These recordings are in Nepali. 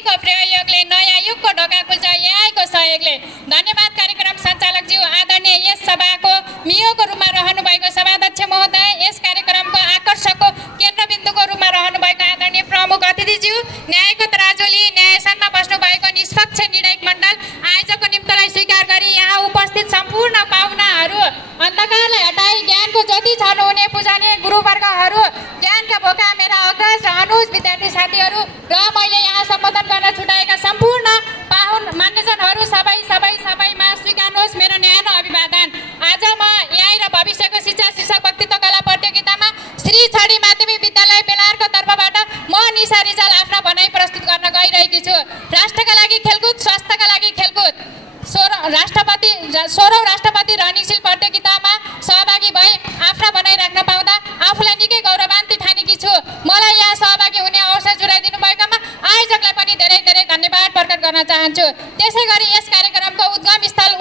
तकनिकीको प्रयोगले नयाँ युगको ढोका खुल्छ यहाँको सहयोगले। धन्यवाद कार्यक्रम सञ्चालकज्यू, आदरणीय यस सभाको मियोको रूपमा रहनुभएको सभाध्यक्ष महोदय, यस कार्यक्रमको आकर्षकको केन्द्रबिन्दुको रूपमा रहनुभएको आदरणीय प्रमुख अतिथिज्यू, न्यायको तराजुली न्यायसनमा बस्नुभएको निष्पक्ष निर्णायक मण्डल, आयोजकको निम्तलाई स्वीकार गरी यहाँ उपस्थित सम्पूर्ण पाहुनाहरू, अन्धकारलाई हटाई ज्ञानको ज्योति छर्नुहुने पूजनीय गुरुवर्गहरू, ज्ञानका भोका मेरा अग्रज र अनुज विद्यार्थी साथीहरू र मैले यहाँ सम्बोधन गर्न छुटाएका सम्पूर्ण मान्यजनहरू सबैमा स्वीकार्नुहोस् मेरो न्यानो अभिवादन। आज म यही र भविष्यको शिक्षा शीर्षक वक्तृत्व कला प्रतियोगितामा श्री छडी माध्यमिक विद्यालय बेलारको तर्फबाट म निशा रिजाल आफ्ना भनाइ प्रस्तुत गर्न गइरहेकी छु। राष्ट्रका लागि खेलकुद, स्वास्थ्यका लागि खेलकुद। 16औं राष्ट्रपति रनिङशील प्रतियोगितामा सहभागी भई आफ्ना भनाइ राख्न पाउँदा आफूलाई निकै गौरवान्वित ठानेकी छु। मलाई यहाँ सहभागी हुने अवसर जुराइदिनु भएकोमा आयोजकलाई पनि धेरै धेरै धन्यवाद प्रकट गर्न चाहन्छु। त्यसै गरी यस कार्यक्रमको उद्गम स्थल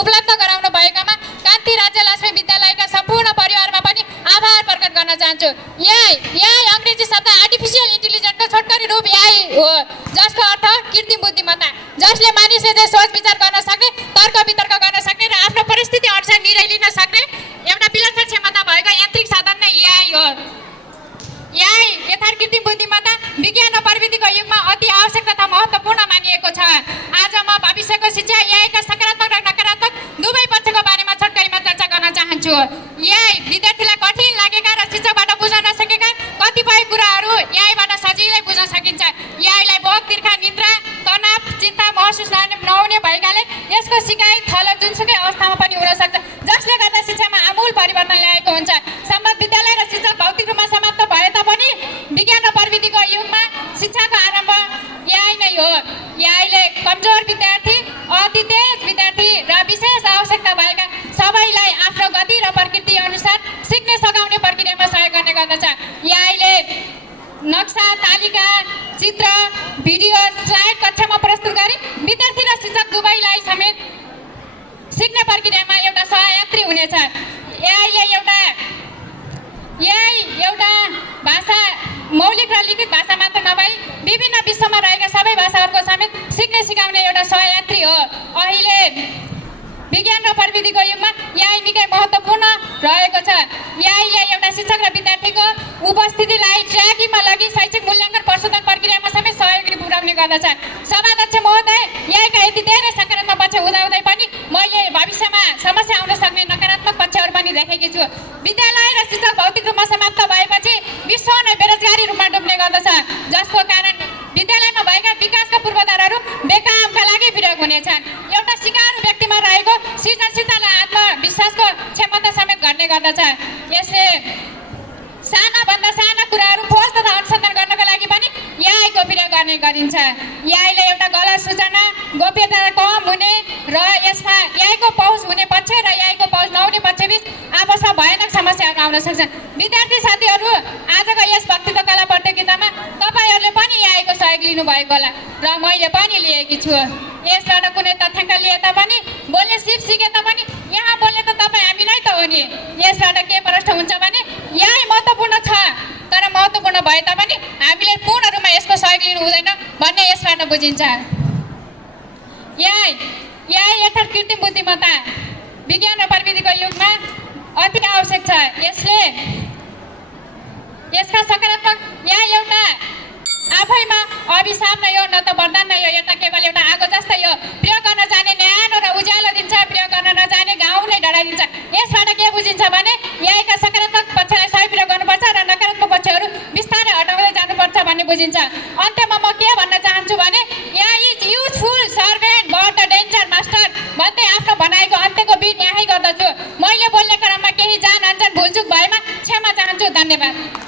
उपलब्ध गराउनु भएकोमा कान्ति राज्य लक्ष्मी विद्यालयका सम्पूर्ण परिवारमा पनि आभार प्रकट गर्न चाहन्छु। यही अङ्ग्रेजी शब्द आर्टिफिसियल इन्टेलिजेन्सको छोटकरी रूप यही हो, जसको अर्थ कृत्रिम बुद्धिमत्ता, जसले मानिसले चाहिँ सोच विचार गर्न सक्ने, तर्क वितर्क गर्न सक्ने र आफ्नो परिस्थिति अनुसार निर्णय लिन सक्ने एउटा विलक्षण क्षमता भएको यान्त्रिक साधन नै यही हो। यही यथार्थ कृत्रिम बुद्धिमत्ता विज्ञान र प्रविधिको युगमा अति आवश्यक तथा महत्त्वपूर्ण मानिएको छ। आज म भविष्यको शिक्षा यहीका सकारात्मक र नकारात्मक दुवै पक्षको बारेमा छोटकरीमा चर्चा गर्न चाहन्छु। यही विद्यार्थीलाई कठिन लागेका र शिक्षकबाट बुझ्न नसकेका कतिपय कुराहरू यहीबाट सजिलै बुझ्न सकिन्छ। यहीलाई भोक, तिर्खा, निद्रा, तनाव, चिन्ता महसुस नहुने भएकाले यसको सिकाइ थलो जुनसुकै अवस्थामा पनि हुन सक्छ, जसले गर्दा शिक्षामा आमूल परिवर्तन ल्याएको हुन्छ। सम्बद्ध विद्यालय र शिक्षक भौतिक रूपमा समाप्त भए तापनि विज्ञान र प्रविधिको युगमा शिक्षाको आरम्भ यही नै हो। यहीले कमजोर विद्यार्थी, अति तेज विद्यार्थी र विशेष आवश्यकता भएका सबैलाई आफ्नो गति र प्रकृति अनुसार सिक्ने सघाउने प्रक्रियामा सहयोग गर्ने गर्दछ। यहीले नक्सा, तालिका, चित्र, भिडियो, स्लाइड कक्षामा प्रस्तुत गरी विद्यार्थी र शिक्षक दुवैलाई समेत सिक्ने प्रक्रियामा एउटा सहयात्री हुनेछ। यही एउटा भाषा मौलिक र लिखित भाषा मात्र नभई विभिन्न विश्वमा रहेका सबै भाषाहरूको समेत सिक्ने सिकाउने एउटा सहयात्री हो। अहिले विज्ञान र प्रविधिको युगमा यही निकै महत्त्वपूर्ण रहेको छ। यहीले एउटा शिक्षक र विद्यार्थीको उपस्थितिलाई ट्र्याकिङमा लगी शैक्षिक मूल्याङ्कन प्रशोधन प्रक्रियामा समेत सहयोगी पुर्याउने गर्दछ। सभाध्यक्ष महोदय, यहीका यति धेरै सकारात्मक पक्ष हुँदाहुँदै पनि मैले भविष्यमा समस्या आउन सक्ने नकारात्मक पक्षहरू पनि देखेकी छु। विद्यालय र शिक्षक भौतिक रूपमा समाप्त भएपछि विश्व नै बेरोजगारी रूपमा डुब्ने गर्दछ, जसको कारण विद्यालयमा भएका विकासका पूर्वाधारहरू बेकामका लागि प्रयोग हुनेछन्। एउटा सिकारु व्यक्तिमा रहेको सृजनशीलता र आत्मविश्वासको क्षमता समेत घट्ने गर्दछ। यसले सानाभन्दा साना कुराहरू खोज तथा अनुसन्धान गर्नको लागि पनि यहीको प्रयोग गर्ने गरिन्छ। यहीले एउटा गलत सूचना गोप्यता कम हुने र यसमा यहीको पहुँच हुने पक्ष र यहीको पहुँच नहुने पक्षबीच आपसमा भयानक समस्याहरू आउन सक्छन्। विद्यार्थी साथीहरू, आजको यस वक्तृत्व कला प्रतियोगितामा तपाईँहरूले पनि यहीको सहयोग लिनुभएको होला र मैले पनि लिएकी छु। यसबाट कुनै तथ्याङ्क लिए तापनि, बोल्ने सिप सिके तापनि यहाँ बोल्ने त तपाईँ हामी नै त हो नि। यसबाट के प्रश्न हुन्छ भने यही महत्त्वपूर्ण छ, तर महत्त्वपूर्ण भए तापनि हामीले पूर्ण रूपमा यसको सहयोग लिनु हुँदैन भन्ने यसबाट बुझिन्छ। यही यथार्थ कृत्रिम बुद्धिमत्ता विज्ञान र प्रविधिको युगमा अति आवश्यक छ। यसका सकारात्मक यहाँ एउटा आफैमा अभिशाप नै हो, न त वरदान नै हो। एउटा केवल एउटा आगो जस्तै हो, प्रयोग गर्न जाने न्यानो र उज्यालो दिन्छ, प्रयोग गर्न नजाने गाउँ नै डढाइदिन्छ। यसबाट के बुझिन्छ भने यहीका सकारात्मक पक्षलाई सही प्रयोग गर्नुपर्छ र नकारात्मक पक्षहरू बिस्तारै हटाउँदै जानुपर्छ भन्ने बुझिन्छ। अन्त्यमा म के भन्न चाहन्छु भने यहाँ is useful servant but the danger master भन्दै आफ्नो भनाइको अन्त्यको बिट यहीँ गर्दछु। मैले बोल्ने क्रममा केही जान अनजान भुलचुक भएमा क्षमा चाहन्छु। धन्यवाद।